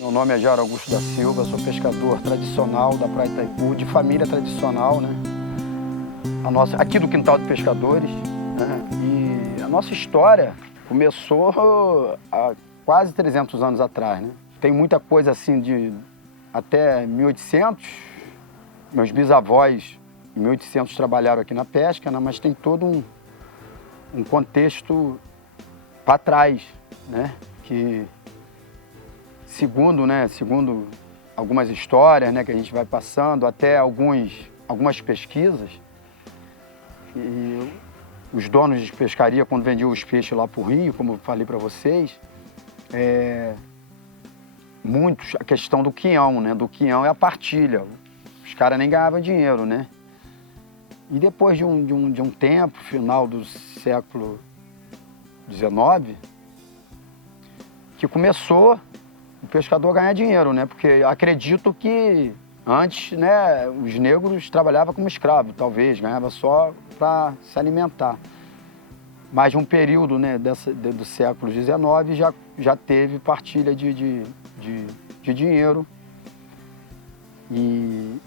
Meu nome é Jairo Augusto da Silva, sou pescador tradicional da Praia Itaipu, de família tradicional, né? Aqui do Quintal de Pescadores, né? E a nossa história começou há quase 300 anos atrás, né? Tem muita coisa assim de até 1800, meus bisavós em 1800 trabalharam aqui na pesca, né? Mas tem todo um contexto para trás, né? Que segundo algumas histórias, né, que a gente vai passando, até algumas pesquisas, e os donos de pescaria, quando vendiam os peixes lá para o Rio, como eu falei para vocês, muitos, a questão do quião, né? Do quião é a partilha. Os caras nem ganhavam dinheiro, né? E depois de um tempo, final do século XIX, que começou o pescador ganhar dinheiro, né? Porque acredito que antes, né, os negros trabalhavam como escravo, talvez, ganhava só para se alimentar. Mas um período, né, do século XIX já teve partilha de dinheiro. E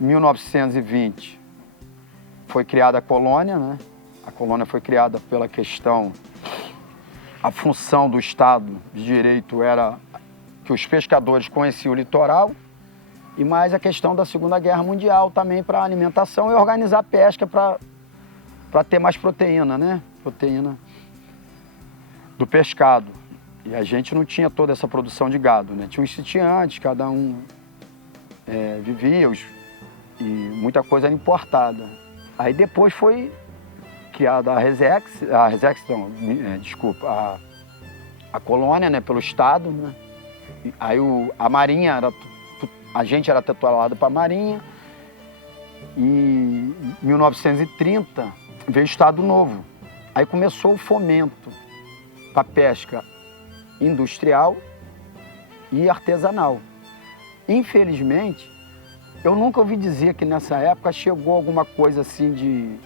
em 1920 foi criada a colônia, né? A colônia foi criada pela questão, a função do Estado de Direito era que os pescadores conheciam o litoral, e mais a questão da Segunda Guerra Mundial também para alimentação e organizar a pesca para ter mais proteína, né? Proteína do pescado. E a gente não tinha toda essa produção de gado, né? Tinha os sitiantes, cada um vivia, e muita coisa era importada. Aí depois foi criada a colônia, né, pelo Estado, né? Aí a Marinha, a gente era titulado para a Marinha, e em 1930 veio o Estado Novo. Aí começou o fomento para pesca industrial e artesanal. Infelizmente, eu nunca ouvi dizer que nessa época chegou alguma coisa assim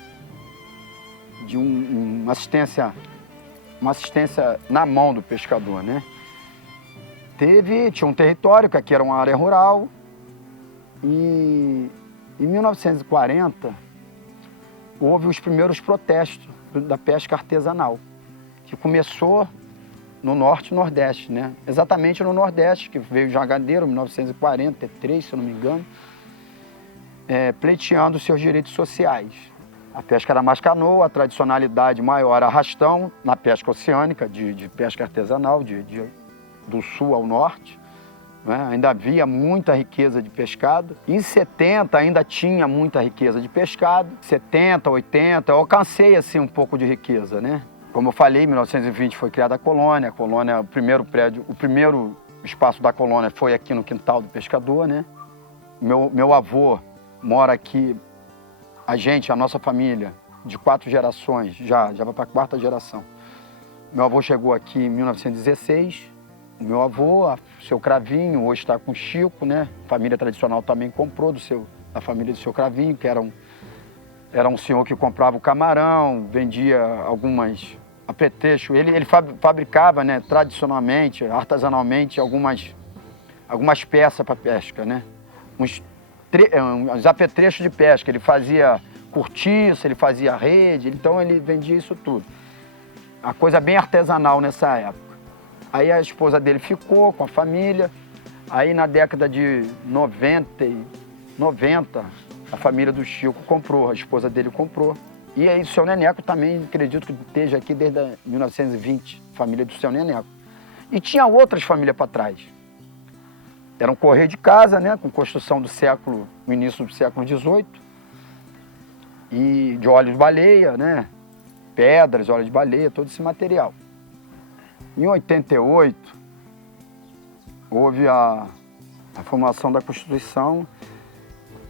de uma assistência na mão do pescador, né? Tinha um território, que aqui era uma área rural, e em 1940 houve os primeiros protestos da pesca artesanal, que começou no Norte e Nordeste, né? Exatamente no Nordeste, que veio Jangadeiro, em 1943, se eu não me engano, pleiteando seus direitos sociais. A pesca era mais canoa, a tradicionalidade maior era arrastão, na pesca oceânica, de pesca artesanal, do sul ao norte, né? Ainda havia muita riqueza de pescado. Em 70 ainda tinha muita riqueza de pescado. 70, 80, eu alcancei assim um pouco de riqueza, né? Como eu falei, em 1920 foi criada a colônia, o primeiro prédio, o primeiro espaço da colônia foi aqui no Quintal do Pescador, né? Meu avô mora aqui, a nossa família, de 4 gerações, já vai para a 4ª geração. Meu avô chegou aqui em 1916, o meu avô, o seu Cravinho, hoje está com o Chico, né? A família tradicional também comprou da família do seu Cravinho, que era um senhor que comprava o camarão, vendia algumas apetrechos. Ele fabricava, né, tradicionalmente, artesanalmente, algumas peças para pesca, né? Uns apetrechos de pesca. Ele fazia cortiça, ele fazia rede, então ele vendia isso tudo. A coisa bem artesanal nessa época. Aí a esposa dele ficou com a família. Aí na década de 90, a família do Chico comprou, a esposa dele comprou. E aí o seu Neneco também, acredito que esteja aqui desde 1920, família do seu Neneco. E tinha outras famílias para trás. Era um correio de casa, né, com construção no início do século XVIII. E de óleo de baleia, né, pedras, óleo de baleia, todo esse material. Em 88, houve a formulação da Constituição,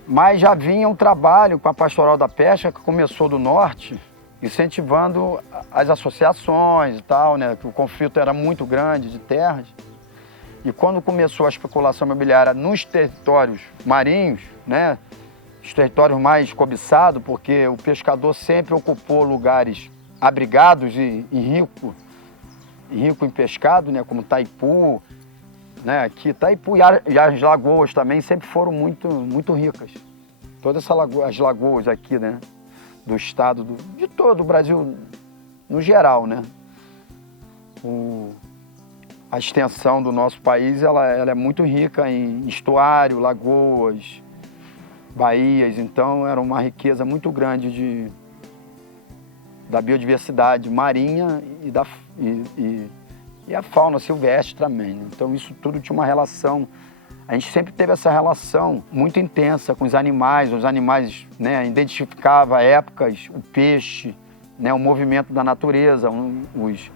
mas já vinha um trabalho com a Pastoral da Pesca, que começou do Norte, incentivando as associações e tal, né? Que o conflito era muito grande de terras. E quando começou a especulação imobiliária nos territórios marinhos, né? Os territórios mais cobiçados, porque o pescador sempre ocupou lugares abrigados e rico em pescado, né? Como Itaipu, né? Aqui Itaipu e as lagoas também sempre foram muito ricas. Todas as lagoas aqui, né? Do estado, de todo o Brasil no geral, né? A extensão do nosso país, ela é muito rica em estuário, lagoas, baías, então era uma riqueza muito grande da biodiversidade marinha e a fauna silvestre também, né? Então isso tudo tinha uma relação, a gente sempre teve essa relação muito intensa com os animais, né, identificava épocas, o peixe, né, o movimento da natureza,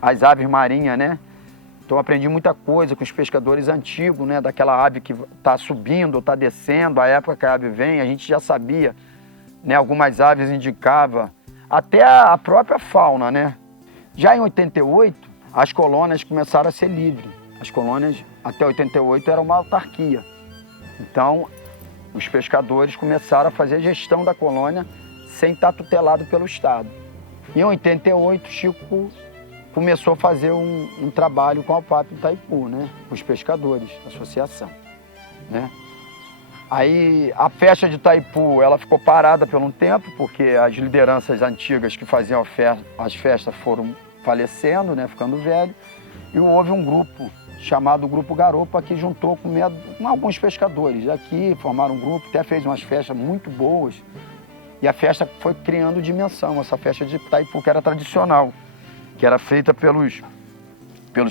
as aves marinhas, né? Então eu aprendi muita coisa com os pescadores antigos, né, daquela ave que está subindo ou está descendo, a época que a ave vem, a gente já sabia, né, algumas aves indicavam, até a própria fauna, né? Já em 88, as colônias começaram a ser livres. As colônias, até 88, era uma autarquia. Então, os pescadores começaram a fazer a gestão da colônia sem estar tutelado pelo Estado. Em 88, Chico começou a fazer um trabalho com a UPAP Itaipu, né? Com os pescadores, a associação, né? Aí a festa de Itaipu, ela ficou parada por um tempo, porque as lideranças antigas que faziam as festas foram falecendo, né? Ficando velho. E houve um grupo chamado Grupo Garopa que juntou com alguns pescadores aqui, formaram um grupo, até fez umas festas muito boas. E a festa foi criando dimensão, essa festa de Itaipu, que era tradicional, que era feita pelos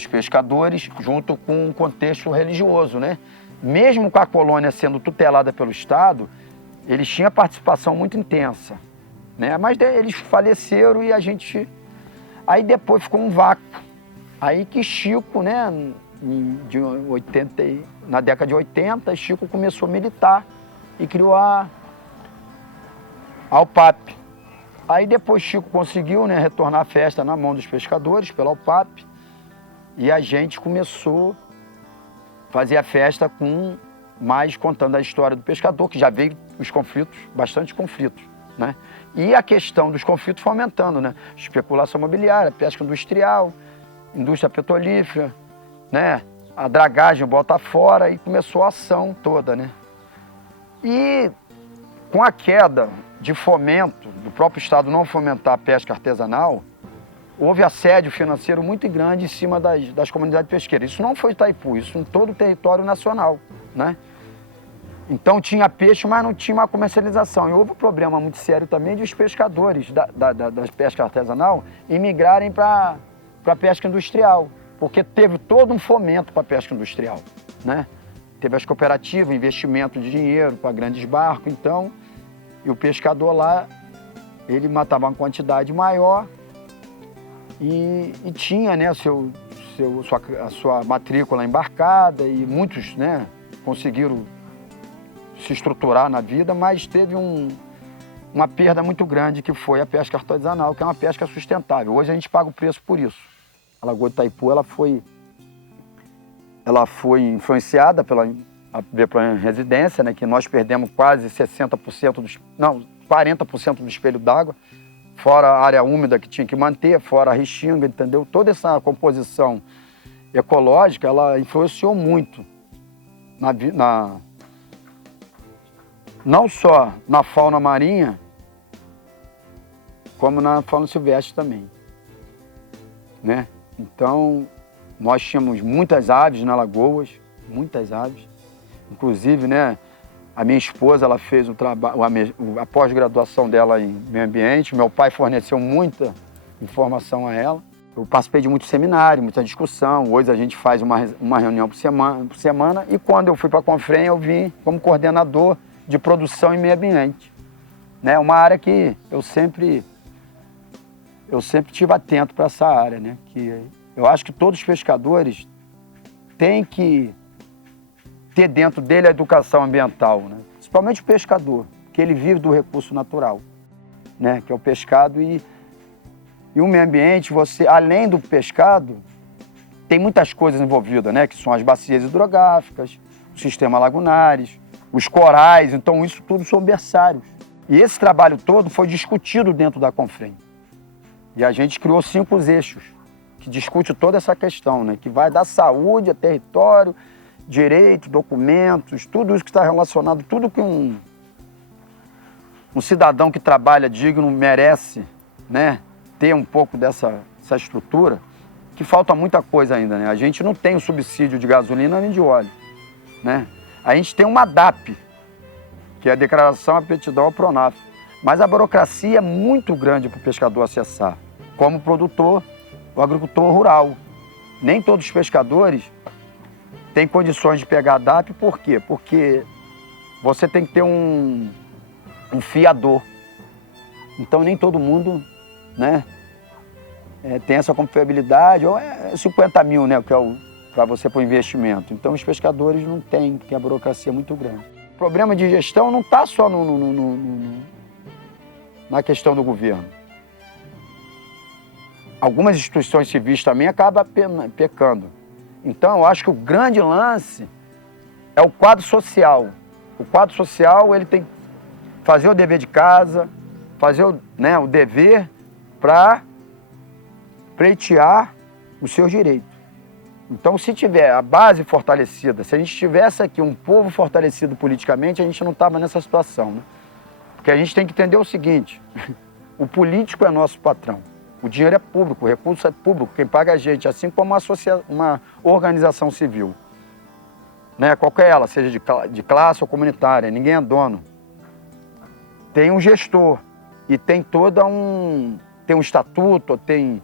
pescadores junto com um contexto religioso, né? Mesmo com a colônia sendo tutelada pelo Estado, eles tinham participação muito intensa, né? Mas eles faleceram e a gente... Aí depois ficou um vácuo. Aí que Chico, né, na década de 80, Chico começou a militar e criou a UPAP. Aí depois Chico conseguiu, né, retornar a festa na mão dos pescadores, pela UPAP, e a gente começou a fazer a festa mais contando a história do pescador, que já veio os conflitos, bastante conflitos, né? E a questão dos conflitos foi aumentando, né? Especulação imobiliária, pesca industrial, indústria petrolífera, né? A dragagem bota fora e começou a ação toda, né? E com a queda de fomento, do próprio Estado não fomentar a pesca artesanal, houve assédio financeiro muito grande em cima das comunidades pesqueiras. Isso não foi Itaipu, isso em todo o território nacional, né? Então tinha peixe, mas não tinha uma comercialização. E houve um problema muito sério também de os pescadores da pesca artesanal imigrarem para a pesca industrial, porque teve todo um fomento para a pesca industrial, né? Teve as cooperativas, investimento de dinheiro para grandes barcos, então, e o pescador lá, ele matava uma quantidade maior e tinha, né, a sua matrícula embarcada e muitos, né, conseguiram se estruturar na vida, mas teve uma perda muito grande que foi a pesca artesanal, que é uma pesca sustentável. Hoje a gente paga o preço por isso. A Lagoa de Itaipu, ela foi influenciada pela residência, né, que nós perdemos quase 40% do espelho d'água, fora a área úmida que tinha que manter, fora a restinga, entendeu? Toda essa composição ecológica, ela influenciou muito não só na fauna marinha, como na fauna silvestre também, né? Então, nós tínhamos muitas aves na Lagoas, muitas aves. Inclusive, né, a minha esposa, ela fez a pós-graduação dela em meio ambiente. Meu pai forneceu muita informação a ela. Eu participei de muito seminário, muita discussão. Hoje a gente faz uma reunião por semana. E quando eu fui para a Confrem, eu vim como coordenador de produção em meio ambiente, né? Uma área que eu sempre estive atento para essa área, né? Que eu acho que todos os pescadores têm que ter dentro dele a educação ambiental, né? Principalmente o pescador, que ele vive do recurso natural, né? Que é o pescado e o meio ambiente, além do pescado, tem muitas coisas envolvidas, né? Que são as bacias hidrográficas, o sistema lagunares, os corais, então isso tudo são berçários. E esse trabalho todo foi discutido dentro da Confrem. E a gente criou 5 eixos que discute toda essa questão, né? Que vai da saúde a território direito, documentos, tudo isso que está relacionado, tudo que um cidadão que trabalha digno merece, né, ter um pouco dessa estrutura, que falta muita coisa ainda, né? A gente não tem o subsídio de gasolina nem de óleo, né? A gente tem uma DAP, que é a Declaração de Aptidão ao Pronaf, mas a burocracia é muito grande para o pescador acessar, como produtor, o agricultor rural. Nem todos os pescadores têm condições de pegar a DAP, por quê? Porque você tem que ter um fiador. Então nem todo mundo, né, tem essa confiabilidade, ou é 50 mil, né, que é para você para o investimento. Então os pescadores não têm, porque a burocracia é muito grande. O problema de gestão não está só na questão do governo. Algumas instituições civis também acabam pecando. Então eu acho que o grande lance é o quadro social. O quadro social, ele tem que fazer o dever de casa, fazer o dever para pleitear os seus direitos. Então, se tiver a base fortalecida, se a gente tivesse aqui um povo fortalecido politicamente, a gente não estava nessa situação, né? Porque a gente tem que entender o seguinte, o político é nosso patrão, o dinheiro é público, o recurso é público, quem paga a gente, assim como uma organização civil, né? Qualquer ela, seja de classe ou comunitária, ninguém é dono. Tem um gestor e tem tem um estatuto, tem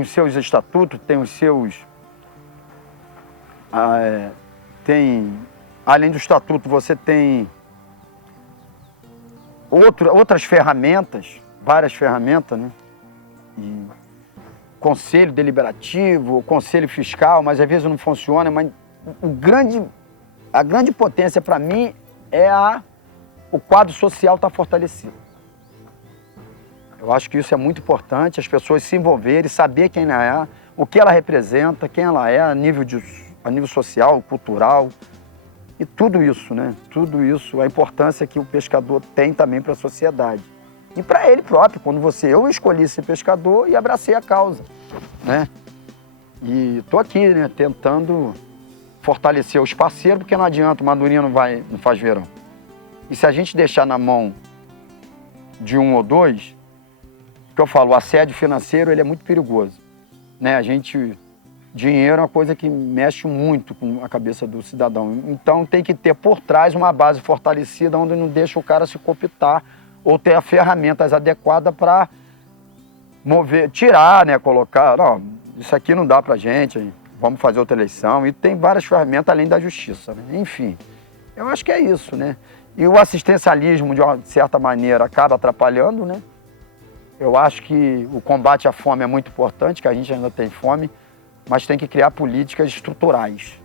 os seus estatutos, tem os seus... além do estatuto, você tem outras ferramentas, várias ferramentas, né? E conselho deliberativo, conselho fiscal, mas às vezes não funciona, mas a grande potência para mim é o quadro social estar fortalecido. Eu acho que isso é muito importante, as pessoas se envolverem, saber quem ela é, o que ela representa, quem ela é a nível social, cultural, e tudo isso, né? Tudo isso, a importância que o pescador tem também para a sociedade. E para ele próprio, quando eu escolhi ser pescador e abracei a causa, né? E estou aqui, né, tentando fortalecer os parceiros, porque não adianta, uma andorinha não faz verão. E se a gente deixar na mão de um ou dois, que eu falo, o assédio financeiro, ele é muito perigoso, né? Dinheiro é uma coisa que mexe muito com a cabeça do cidadão. Então tem que ter por trás uma base fortalecida, onde não deixa o cara se cooptar ou ter as ferramentas adequadas para tirar, né? Colocar, não, isso aqui não dá pra gente, vamos fazer outra eleição. E tem várias ferramentas além da justiça, né? Enfim, eu acho que é isso, né? E o assistencialismo, de uma certa maneira, acaba atrapalhando, né? Eu acho que o combate à fome é muito importante, que a gente ainda tem fome, mas tem que criar políticas estruturais.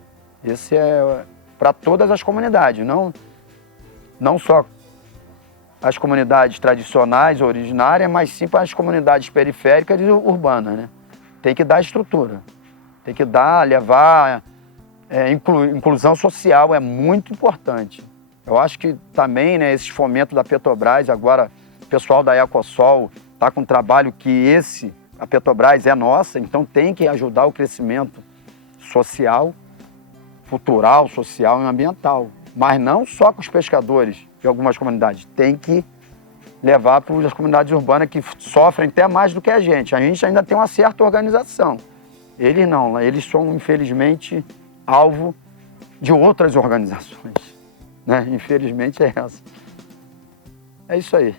Esse é para todas as comunidades, não só as comunidades tradicionais, originárias, mas sim para as comunidades periféricas e urbanas, né? Tem que dar estrutura, tem que levar inclusão social, é muito importante. Eu acho que também, né, esse fomento da Petrobras, agora o pessoal da Ecosol está com um trabalho que a Petrobras é nossa, então tem que ajudar o crescimento social, cultural, social e ambiental. Mas não só com os pescadores de algumas comunidades, tem que levar para as comunidades urbanas que sofrem até mais do que a gente. A gente ainda tem uma certa organização. Eles não, eles são, infelizmente, alvo de outras organizações, né? Infelizmente é essa. É isso aí.